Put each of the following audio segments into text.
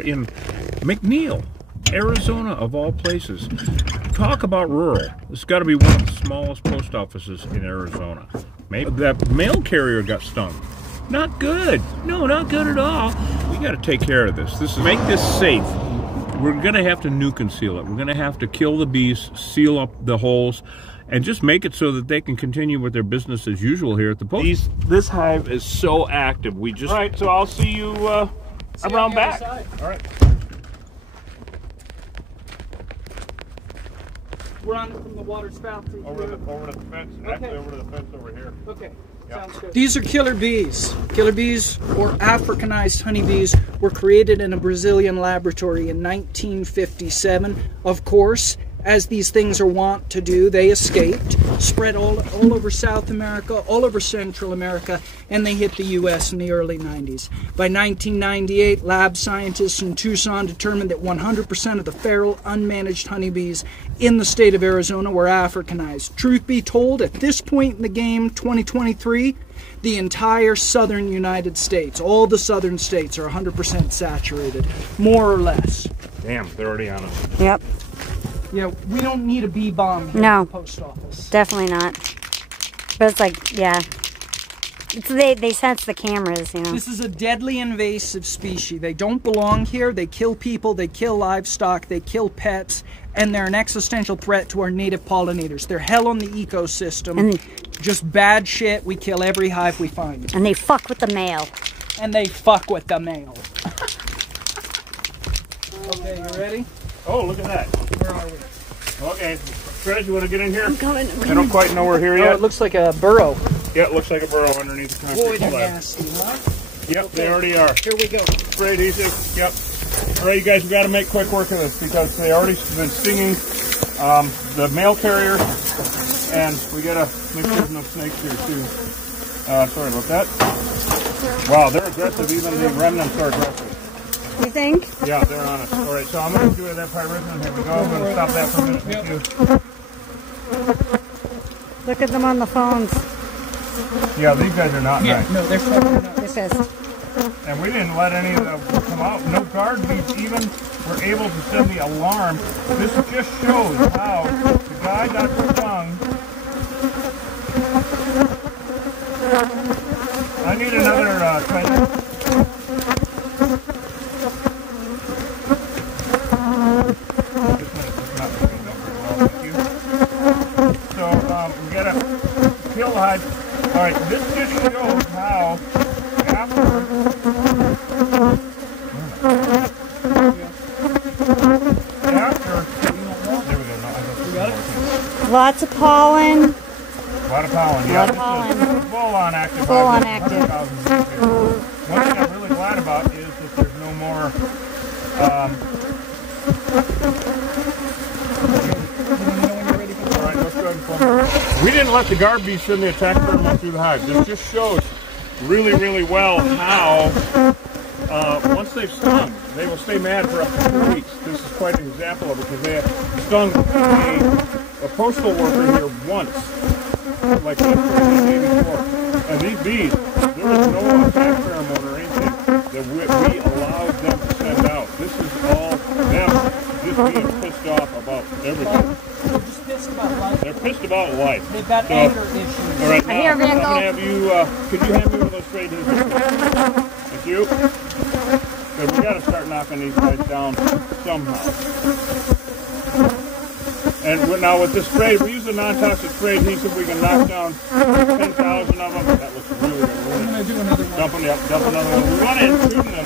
in McNeil, Arizona, of all places. Talk about rural. It's got to be one of the smallest post offices in Arizona. Maybe that mail carrier got stung. Not good. No, not good at all. We got to take care of this. Make this safe. We're going to have to nuke and seal it. We're going to have to kill the bees, seal up the holes, and just make it so that they can continue with their business as usual here at the post. This hive is so active. We just... All right, so I'll see you around back. All right. We're on from the water spout through over the fence. Okay. Actually, over to the fence over here. Okay. Yeah. Sounds good. These are killer bees. Killer bees, or Africanized honeybees, were created in a Brazilian laboratory in 1957. Of course, as these things are wont to do, they escaped, spread all over South America, all over Central America, and they hit the U.S. in the early 90s. By 1998, lab scientists in Tucson determined that 100% of the feral, unmanaged honeybees in the state of Arizona were Africanized. Truth be told, at this point in the game, 2023, the entire southern United States, all the southern states are 100% saturated, more or less. Damn, they're already on us. Yep. Yeah, we don't need a bee bomb here at the post office. Definitely not. But it's like, yeah. They sense the cameras, you know. This is a deadly invasive species. They don't belong here. They kill people, they kill livestock, they kill pets, and they're an existential threat to our native pollinators. They're hell on the ecosystem. And just bad shit. We kill every hive we find. And they fuck with the male. And they fuck with the male. Okay, you ready? Oh, look at that. Where are we? Okay, Fred, you want to get in here? I'm coming. I don't quite know we're here yet. Oh, it looks like a burrow. Yeah, it looks like a burrow underneath the concrete Boy, they're slab. nasty, huh? Yep, Okay. they already are. Here we go. Spray adhesive. Yep. All right, you guys, we got to make quick work of this because they already been stinging the mail carrier, and we got to make sure there's no snakes here too. Sorry about that. Wow, they're aggressive. Even the remnants are aggressive. You think? Yeah, they're on us. All right, so I'm going to do that pyrethrin. Here we go. I'm going to stop that for a minute. Thank you. Look at them on the phones. Yeah, these guys are not nice. No, they're fucking nuts. They're pissed. And we didn't let any of them come out. No guard bees even were able to send the alarm. This just shows how the guy got stung. I need another trainer. We got a kill hive. All right, this just shows how after there we go. No, got it. Lots of pollen. A lot of pollen. Yeah, Lot of pollen. This is full on active. Full on active. 100,000. One thing I'm really glad about is that there's no more. We didn't let the guard bees send the attack pheromone through the hive. This just shows really, really well how once they've stung, they will stay mad for up to 2 weeks. This is quite an example of it because they have stung a postal worker here once, like the day before. And these bees, there is no attack pheromone or anything that we allowed them to send out. This is all them just being pissed off about everything. They're pissed about life. They've got anger issues. All right, now, Here, I'm going to Randall. have you, could you hand me one of those straight adhesives? Thank you. Good, we got to start knocking these guys down somehow. And now with this spray, we use a non-toxic spray adhesive. We can knock down 10,000 of them. That looks really good. I'm going to do another one. Dump another one. We run in shooting them.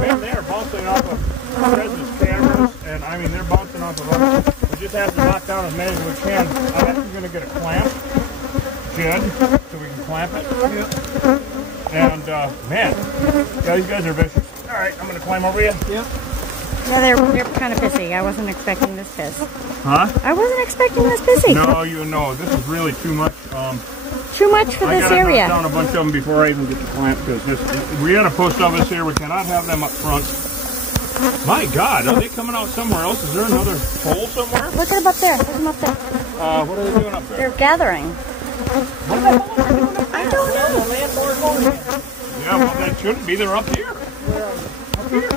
Man, they are bouncing off of Fred's cameras, and I mean, they're bouncing off of us. We just have to knock down as many as we can. I'm actually going to get a clamp, Jed, so we can clamp it. Yep. And, man, yeah, these guys are vicious. All right, I'm going to climb over you. Yep. Yeah, they're kind of pissy. I wasn't expecting this piss. Huh? I wasn't expecting this pissy. No, you know, this is really too much. Too much for this I area. gotta knock down a bunch of them before I even get the clamp because we got a post office here. We cannot have them up front. My God, are they coming out somewhere else? Is there another hole somewhere? Look at them up there. Look at them up there. What are they doing up there? They're gathering. What the hell are they doing up there? I don't know. Yeah, well, that shouldn't be. They're up here. Up here?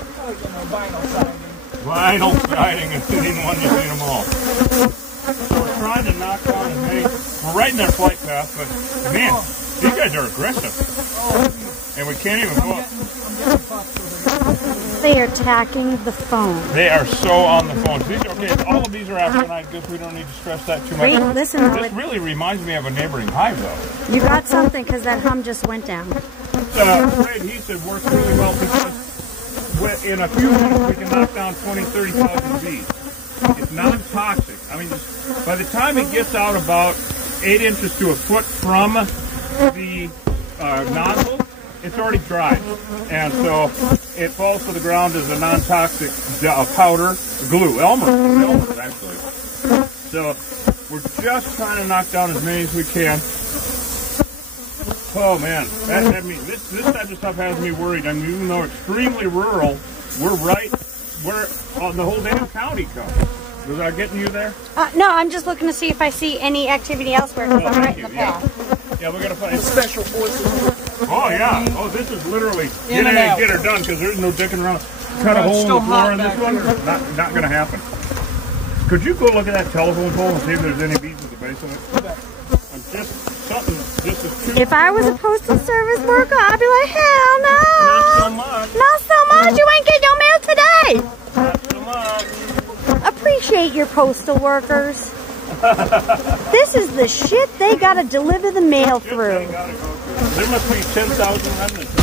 vinyl siding and hitting one, you seen them all. So we're trying to knock down as many. We're right in their flight path, but man, these guys are aggressive. And we can't even go up. They are attacking the phone. They are so on the phones. These are, okay, all of these are Africanized goods. We don't need to stress that too much. Wait, listen. This really reminds me of a neighboring hive, though. You got something because that hum just went down. Spray adhesive works really well because in a few minutes we can knock down 20, 30,000 bees. It's non-toxic. I mean, by the time it gets out about 8 inches to a foot from the nozzle, it's already dried. And so it falls to the ground as a non-toxic powder, glue, Elmer's actually. So we're just trying to knock down as many as we can. Oh man, this type of stuff has me worried. I mean, even though extremely rural, we're on the whole damn county comes. Was I getting you there? No, I'm just looking to see if I see any activity elsewhere because I'm right in the path. Yeah, we're gonna find Special forces. Oh yeah. Oh, this is literally get in and get her done because there's no dicking around. Cut a hole in the floor in this one. Not gonna happen. Could you go look at that telephone pole and see if there's any bees at the base of it? I'm just something. Just as too. If I was a postal service worker, I'd be like, hell no. Not so much. Not so much. You ain't getting your mail today. Not so much. Appreciate your postal workers. This is the shit they gotta deliver the mail through. There must be 10,000 remnants.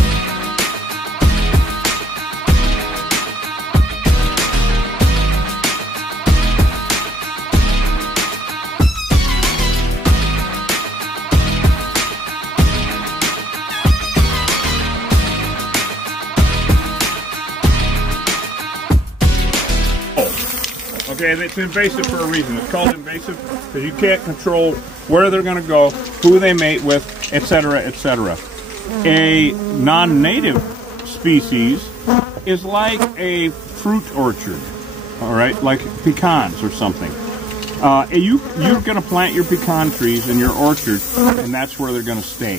Okay, and it's invasive for a reason. It's called invasive because you can't control where they're going to go, who they mate with, etc., etc. A non-native species is like a fruit orchard, all right, like pecans or something. You're going to plant your pecan trees in your orchard, and that's where they're going to stay.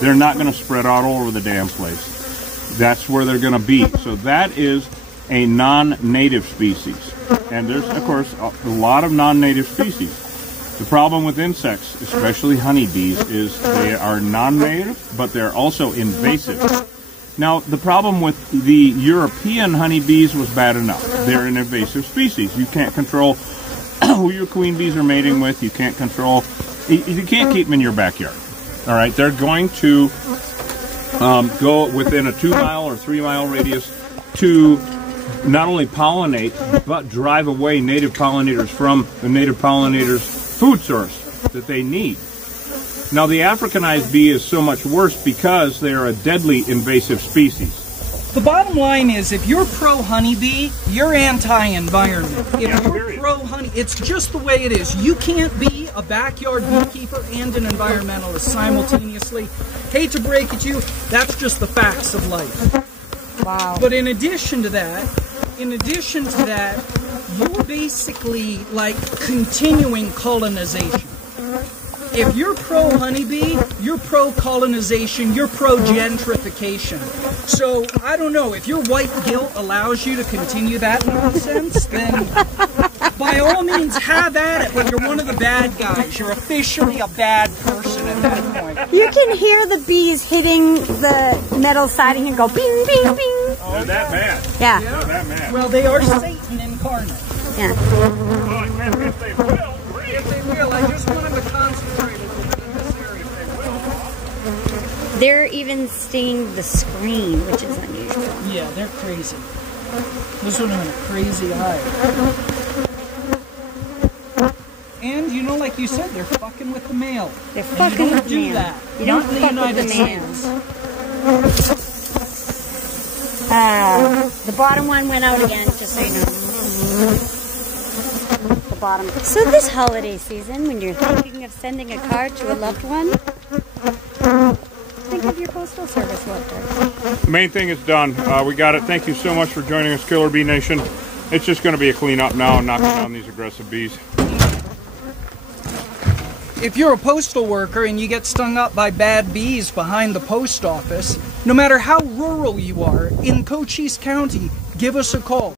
They're not going to spread out all over the damn place. That's where they're going to be. So that is a non-native species. And there's, of course, a lot of non-native species. The problem with insects, especially honeybees, is they are non-native, but they're also invasive. Now, the problem with the European honeybees was bad enough. They're an invasive species. You can't control who your queen bees are mating with. You can't control... You can't keep them in your backyard. All right? They're going to go within a 2-mile or 3-mile radius to not only pollinate, but drive away native pollinators from the native pollinators' food source that they need. Now, the Africanized bee is so much worse because they are a deadly invasive species. The bottom line is, if you're pro-honeybee, you're anti-environment. If you're pro-honey, it's just the way it is. You can't be a backyard beekeeper and an environmentalist simultaneously. Hate to break it to you, that's just the facts of life. Wow. But in addition to that, you're basically like continuing colonization. If you're pro-honeybee, you're pro-colonization, you're pro-gentrification. So, I don't know, if your white guilt allows you to continue that nonsense, then by all means have at it, but you're one of the bad guys. You're officially a bad person at that point. You can hear the bees hitting the metal siding and go bing, bing, bing. They're that bad. Yeah. They're that mad. Well, they are Satan incarnate. Yeah. Well, if they will, If they will, I just want them to concentrate a little bit in this area if they will. They're even stinging the screen, which is unusual. Yeah, they're crazy. This one in a crazy hive. And, you know, like you said, they're fucking with the mail. They're fucking with the mail. You don't do that. You don't in the fuck United with the mail. States. The bottom one went out again, just so you know. The bottom. So this holiday season, when you're thinking of sending a card to a loved one, think of your postal service worker. the main thing is done. We got it. Thank you so much for joining us, Killer Bee Nation. It's just going to be a cleanup now and knocking down these aggressive bees. If you're a postal worker and you get stung up by bad bees behind the post office, no matter how rural you are, in Cochise County, give us a call.